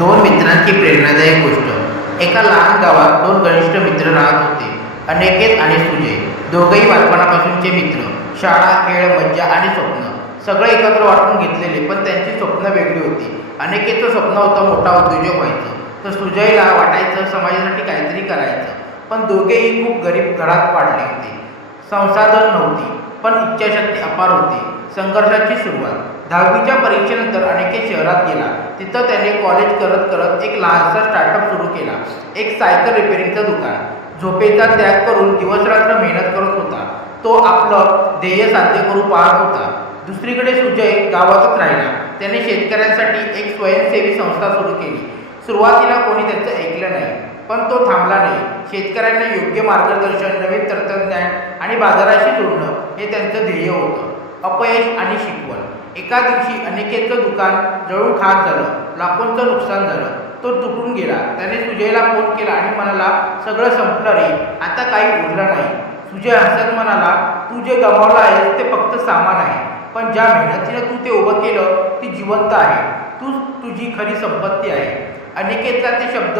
दोन मित्रांची प्रेरणादायक गोष्ट. एका लहान गावात दोन घनिष्ठ मित्र राहत होते अनेकेत आणि सुजय. दोघंही बालपणापासूनचे मित्र. शाळा खेळ मज्जा आणि स्वप्न. सगळं एकत्र वाटून घेतलेले पण त्यांची स्वप्न वेगळी होती. अनेकेचं स्वप्न होतं मोठा उद्योजक व्हायचं. तर सुजयला वाटायचं समाजासाठी काहीतरी करायचं. पण दोघेही खूप गरीब घरात वाढले होते. संसाधन नव्हती पण इच्छाशक्ती अपार होती. संघर्षाची सुरुवात. दहावीच्या परीक्षेनंतर अनेके शहरात गेला. तिथं त्याने कॉलेज करत करत एक लहानसा स्टार्टअप सुरू केला. एक सायकल रिपेअरिंगचं दुकान. झोपेचा त्याग करून दिवसरात्र मेहनत करत होता. तो आपलं ध्येय साध्य करू पाहत होता. दुसरीकडे सुजय गावातच राहिला. त्याने शेतकऱ्यांसाठी एक स्वयंसेवी संस्था सुरू केली. सुरुवातीला कोणी त्याचं ऐकलं नाही. पण तो थांबला नाही. शेतकऱ्यांना योग्य मार्गदर्शन नवीन तंत्रज्ञान आणि बाजाराशी जोडणं हे त्यांचं ध्येय होतं. अपयश आणि शिकवण. एका दिवशी अनेकेचं दुकान जळून खात झालं. लाखोंचं नुकसान झालं. तो तुटून गेला. त्याने सुजयला फोन केला आणि म्हणाला सगळं संपलं रे. आता काही उरलं नाही. सुजय हसत म्हणाला तू जे गमावलं आहे ते फक्त सामान आहे. पण ज्या मेहनतीनं तू ते उभं केलं ती जिवंत आहे. तूच तुझी खरी संपत्ती आहे. अनिकेतला ते शब्द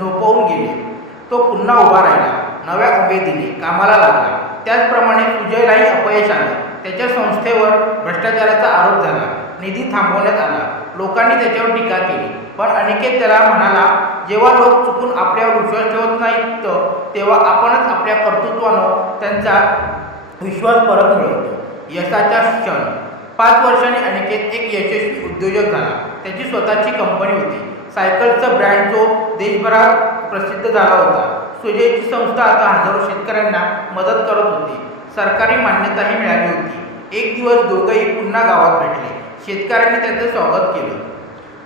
झोपवून गेले. तो पुन्हा उभा राहिला. नव्या उमेदीने कामाला लागला. त्याचप्रमाणे सुजयलाही अपयश आलं. त्याच्या संस्थेवर भ्रष्टाचाराचा आरोप झाला. निधी थांबवण्यात आला. लोकांनी त्याच्यावर टीका केली. पण अनिकेत त्याला म्हणाला जेव्हा लोक चुकून आपल्यावर विश्वास ठेवत नाहीत तेव्हा आपणच आपल्या कर्तृत्वानं त्यांचा विश्वास परत मिळवतो. यशाचा क्षण. पाच वर्षांनी अनिकेत एक यशस्वी उद्योजक झाला. त्याची स्वतःची कंपनी होती. सायकल देशभरात प्रसिद्ध झाला होता. सुजयची संस्था आता हजारो शेतकऱ्यांना मदत करत होती. सरकारी मान्यताही मिळाली होती. एक दिवस दोघंही पुन्हा गावात भेटले. शेतकऱ्यांनी त्याचं स्वागत केलं.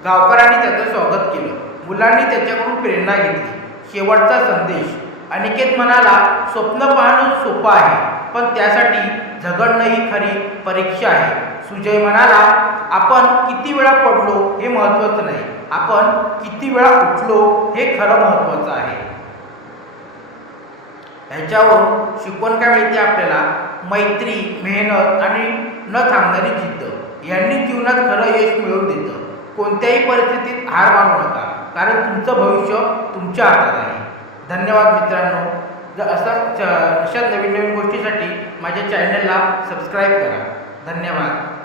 गावकऱ्यांनी त्याचं स्वागत केलं. मुलांनी त्याच्याकडून प्रेरणा घेतली. शेवटचा संदेश. अनिकेत म्हणाला स्वप्न पाहणं सोपं आहे पण त्यासाठी झगडणं ही खरी परीक्षा आहे. सुजय म्हणाला आपण किती वेळा पडलो हे महत्त्वाचं नाही. आपण किती वेळा उठलो हे खरं महत्त्वाचं आहे. ह्याच्यावरून शिकवण काय मिळते आपल्याला? मैत्री मेहनत आणि न थांबणारी जिद्द. यांनी जीवनात खरं यश मिळवून देतं. कोणत्याही परिस्थितीत हार मानू नका कारण तुमचं भविष्य तुमच्या हातात आहे. धन्यवाद मित्रांनो. जर असा अशा नवीन नवीन गोष्टीसाठी माझ्या चॅनलला सबस्क्राईब करा. धन्यवाद.